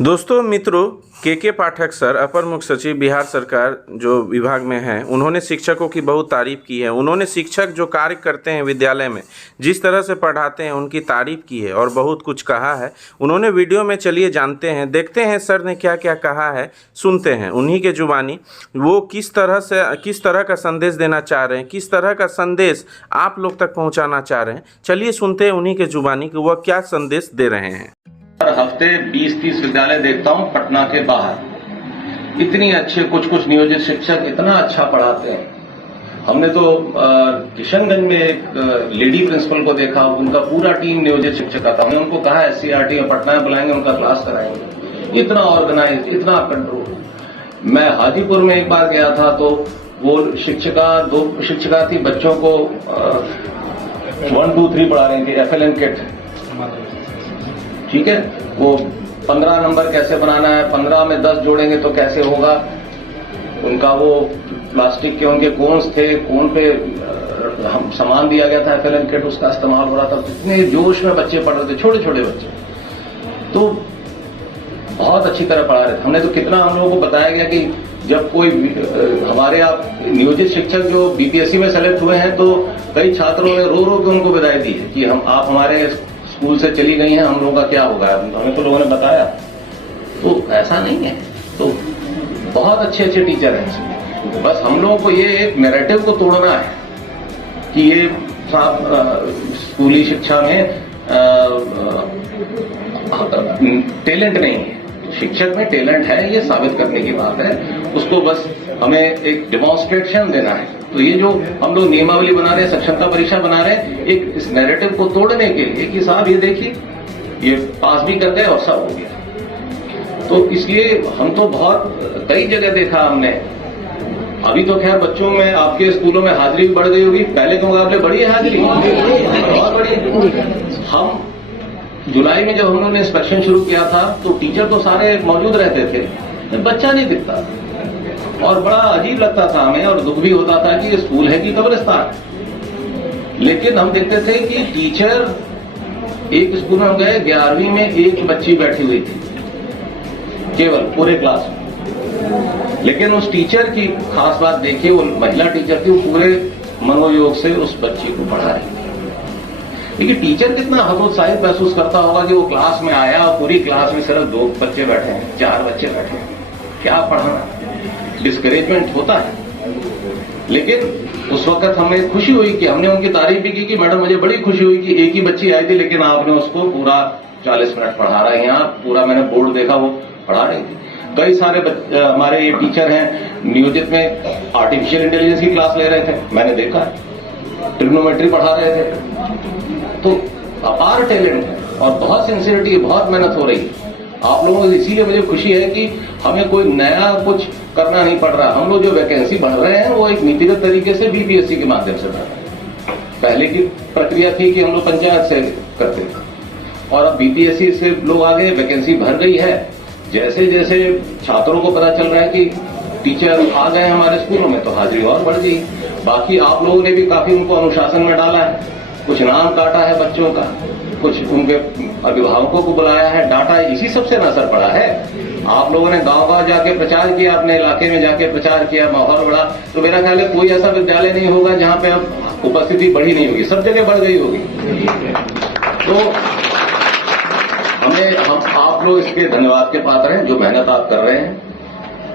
दोस्तों मित्रों, के पाठक सर अपर मुख्य सचिव बिहार सरकार जो विभाग में हैं, उन्होंने शिक्षकों की बहुत तारीफ़ की है। उन्होंने शिक्षक जो कार्य करते हैं विद्यालय में, जिस तरह से पढ़ाते हैं, उनकी तारीफ़ की है और बहुत कुछ कहा है उन्होंने वीडियो में। चलिए जानते हैं, देखते हैं सर ने क्या क्या कहा है, सुनते हैं उन्हीं के जुबानी वो किस तरह का संदेश देना चाह रहे हैं, किस तरह का संदेश आप लोग तक पहुँचाना चाह रहे हैं। चलिए सुनते हैं उन्हीं के जुबानी कि वह क्या संदेश दे रहे हैं। हर हफ्ते 20-30 विद्यालय देखता हूं पटना के बाहर। इतनी अच्छे कुछ नियोजित शिक्षक इतना अच्छा पढ़ाते हैं। हमने तो किशनगंज में एक लेडी प्रिंसिपल को देखा, उनका पूरा टीम नियोजित शिक्षक का था। हमने उनको कहा SCRT में पटना में बुलाएंगे, उनका क्लास कराएंगे। इतना ऑर्गेनाइज, इतना कंट्रोल। मैं हाजीपुर में एक बार गया था तो वो दो शिक्षिका थी, बच्चों को 1 2 3 पढ़ा रही थी, FLN किट। ठीक है, वो 15 नंबर कैसे बनाना है, 15 में 10 जोड़ेंगे तो कैसे होगा। उनका वो प्लास्टिक के उनके कोन्स थे, कोन पे हम सामान दिया गया था, FLN किट उसका इस्तेमाल हो रहा था। इतने जोश में बच्चे पढ़ रहे थे, छोटे छोटे बच्चे, तो बहुत अच्छी तरह पढ़ा रहे थे। हमने तो कितना हम लोगों को बताया गया कि जब कोई हमारे आप नियोजित शिक्षक जो BPSC में सेलेक्ट हुए हैं, तो कई छात्रों ने रो के उनको बधाई दी है कि आप हमारे स्कूल से चली गई हैं, हम लोगों का क्या होगा। हमें तो लोगों ने बताया, तो ऐसा नहीं है। तो बहुत अच्छे टीचर हैं। बस हम लोगों को ये एक नैरेटिव को तोड़ना है कि ये स्कूली शिक्षा में टैलेंट नहीं है। शिक्षक में टैलेंट है, ये साबित करने की बात है। उसको बस हमें एक डेमोन्स्ट्रेशन देना है। तो ये जो हम लोग नियमावली बना रहे हैं, सक्षमता परीक्षा बना रहे हैं, एक इस नैरेटिव को तोड़ने के लिए कि साहब ये देखिए, ये पास भी कर गए और सब हो गया। तो इसलिए हम तो बहुत कई जगह देखा हमने। अभी तो खैर बच्चों में आपके स्कूलों में हाजिरी भी बढ़ गई होगी, पहले के मुकाबले बढ़ी है हाजिरी, बहुत बड़ी। हम जुलाई में जब हम लोगों ने इंस्पेक्शन शुरू किया था तो टीचर तो सारे मौजूद रहते थे, बच्चा नहीं दिखता और बड़ा अजीब लगता था हमें और दुख भी होता था कि ये स्कूल है कि कब्रिस्तान। लेकिन हम देखते थे कि टीचर, एक स्कूल में हम गए, 11वीं में एक बच्ची बैठी हुई थी केवल पूरे क्लास में। लेकिन उस टीचर की खास बात देखिए, वो महिला टीचर थी, वो पूरे मनोयोग से उस बच्ची को पढ़ा रही थी। लेकिन टीचर कितना हतोत्साहित महसूस करता होगा कि वो क्लास में आया और पूरी क्लास में सिर्फ 2 बच्चे बैठे हैं, 4 बच्चे बैठे हैं, क्या पढ़ाना। डिस्करेजमेंट होता है। लेकिन उस वक्त हमें खुशी हुई कि हमने उनकी तारीफ भी की कि मैडम मुझे बड़ी खुशी हुई कि एक ही बच्ची आई थी, लेकिन आपने उसको पूरा 40 मिनट पढ़ा रहा है। यहाँ पूरा मैंने बोर्ड देखा, वो पढ़ा रही थी। कई सारे हमारे ये टीचर हैं नियोजित में, आर्टिफिशियल इंटेलिजेंस की क्लास ले रहे थे, मैंने देखा। ट्रिग्नोमेट्री पढ़ा रहे थे। तो अपार टैलेंट है और बहुत सिंसियरिटी है, बहुत मेहनत हो रही है आप लोगों को। इसीलिए मुझे खुशी है कि हमें कोई नया कुछ करना नहीं पड़ रहा। हम लोग जो वैकेंसी बढ़ रहे हैं वो एक नीतिगत तरीके से BPSC के माध्यम से बढ़ रहे हैं। पहले की प्रक्रिया थी कि हम लोग पंचायत से करते थे और अब BPSC से लोग आ गए, वैकेंसी भर गई है। जैसे जैसे छात्रों को पता चल रहा है कि टीचर आ गए हमारे स्कूलों में, तो हाजिरी और बढ़ गई। बाकी आप लोगों ने भी काफी उनको अनुशासन में डाला है, कुछ नाम काटा है बच्चों का, कुछ उनके अभिभावकों को बुलाया है, डांटा है। इसी सबसे असर पड़ा है। आप लोगों ने गांव-गांव जाके प्रचार किया, अपने इलाके में जाके प्रचार किया, माहौल बढ़ा। तो मेरा ख्याल है कोई ऐसा विद्यालय नहीं होगा जहां पे अब उपस्थिति बढ़ी नहीं होगी, सब जगह बढ़ गई होगी। तो हम आप लोग इसके धन्यवाद के पात्र हैं, जो मेहनत आप कर रहे हैं।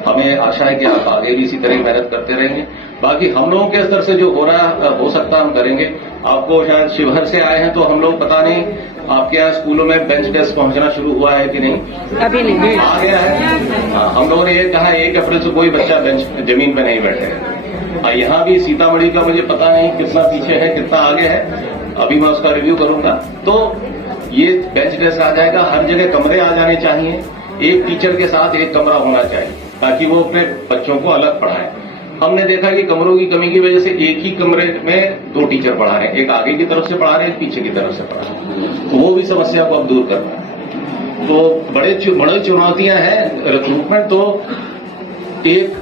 हमें आशा है कि आप आगे भी इसी तरह मेहनत करते रहेंगे। बाकी हम लोगों के स्तर से जो हो रहा है, हो सकता हम करेंगे। आपको शायद शिवहर से आए हैं तो हम लोग पता नहीं आपके यहाँ स्कूलों में बेंच डेस्क पहुंचना शुरू हुआ है कि नहीं? अभी नहीं आ गया है। हाँ, हम लोगों ने ये कहा 1 अप्रैल से कोई बच्चा जमीन पे नहीं बैठेगा। यहाँ भी सीतामढ़ी का मुझे पता नहीं कितना पीछे है, कितना आगे है, अभी मैं उसका रिव्यू करूंगा। तो ये बेंच डेस्क आ जाएगा। हर जगह कमरे आ जाने चाहिए, एक टीचर के साथ एक कमरा होना चाहिए ताकि वो अपने बच्चों को अलग पढ़ाए। हमने देखा कि कमरों की कमी की वजह से एक ही कमरे में 2 टीचर पढ़ा रहे हैं, एक आगे की तरफ से पढ़ा रहे हैं, एक पीछे की तरफ से पढ़ा रहे हैं। तो वो भी समस्या को अब दूर करना है। तो बड़ी चुनौतियां हैं। रिक्रूटमेंट तो एक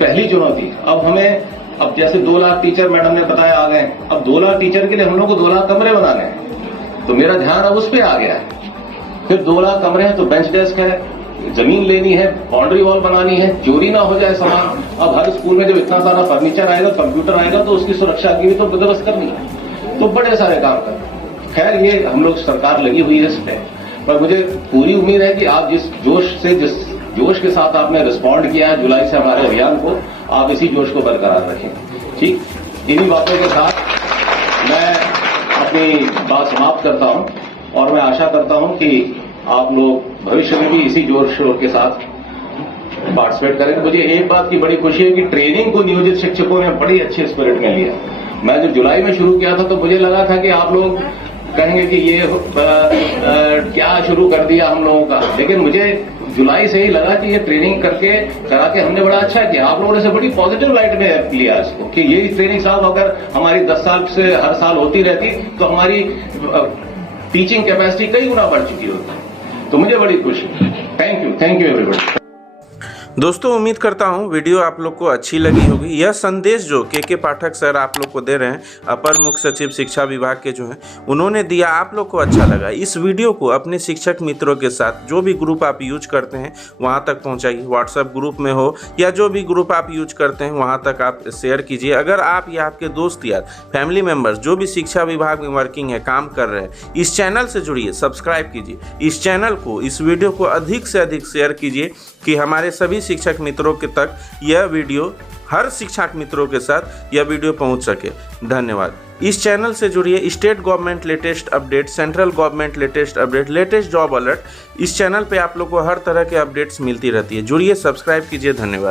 पहली चुनौती। अब हमें जैसे 2 लाख टीचर मैडम ने बताया आ गए, अब 2 लाख टीचर के लिए हम लोग को 2 लाख कमरे बनाने हैं। तो मेरा ध्यान अब उस पर आ गया है फिर 2 लाख कमरे हैं तो बेंच डेस्क है, जमीन लेनी है, बाउंड्री वॉल बनानी है, चोरी ना हो जाए सामान। अब हर स्कूल में जब इतना सारा फर्नीचर आएगा, कंप्यूटर आएगा, तो उसकी सुरक्षा की भी तो बंदोबस्त करनी है। तो बड़े सारे काम करते। खैर ये हम लोग सरकार लगी हुई है इस पे, पर मुझे पूरी उम्मीद है कि आप जिस जोश के साथ आपने रिस्पॉन्ड किया है जुलाई से हमारे अभियान को, आप इसी जोश को बरकरार रखें। ठीक, इन्हीं बातों के साथ मैं अपनी बात समाप्त करता हूं और मैं आशा करता हूं कि आप लोग भविष्य में भी इसी जोश शोर के साथ पार्टिसिपेट करेंगे। मुझे एक बात की बड़ी खुशी है कि ट्रेनिंग को नियोजित शिक्षकों ने बड़ी अच्छे स्पिरिट में लिया। मैं जब जुलाई में शुरू किया था तो मुझे लगा था कि आप लोग कहेंगे कि ये क्या शुरू कर दिया हम लोगों का, लेकिन मुझे जुलाई से ही लगा कि ये ट्रेनिंग करा के हमने बड़ा अच्छा किया। आप लोगों ने से बड़ी पॉजिटिव लाइट में लिया इसको कि ये ट्रेनिंग साहब अगर हमारी 10 साल से हर साल होती रहती तो हमारी टीचिंग कैपेसिटी कई गुना बढ़ चुकी होती। तो मुझे बड़ी खुशी। Thank you everybody. दोस्तों उम्मीद करता हूँ वीडियो आप लोग को अच्छी लगी होगी। यह संदेश जो के पाठक सर आप लोग को दे रहे हैं, अपर मुख्य सचिव शिक्षा विभाग के जो हैं, उन्होंने दिया, आप लोग को अच्छा लगा। इस वीडियो को अपने शिक्षक मित्रों के साथ, जो भी ग्रुप आप यूज करते हैं वहाँ तक पहुँचाइए। व्हाट्सएप ग्रुप में हो या जो भी ग्रुप आप यूज करते हैं वहाँ तक आप शेयर कीजिए। अगर आप या आपके दोस्त यार फैमिली मेम्बर्स जो भी शिक्षा विभाग में वर्किंग है, काम कर रहे हैं, इस चैनल से जुड़िए, सब्सक्राइब कीजिए। इस चैनल को, इस वीडियो को अधिक से अधिक शेयर कीजिए कि हमारे सभी शिक्षक मित्रों के तक यह वीडियो, हर शिक्षक मित्रों के साथ यह वीडियो पहुंच सके। धन्यवाद। इस चैनल से जुड़िए। State government latest update, central government latest update, latest job alert, इस चैनल पे आप लोग को हर तरह के अपडेट्स मिलती रहती है। जुड़िए, सब्सक्राइब कीजिए। धन्यवाद।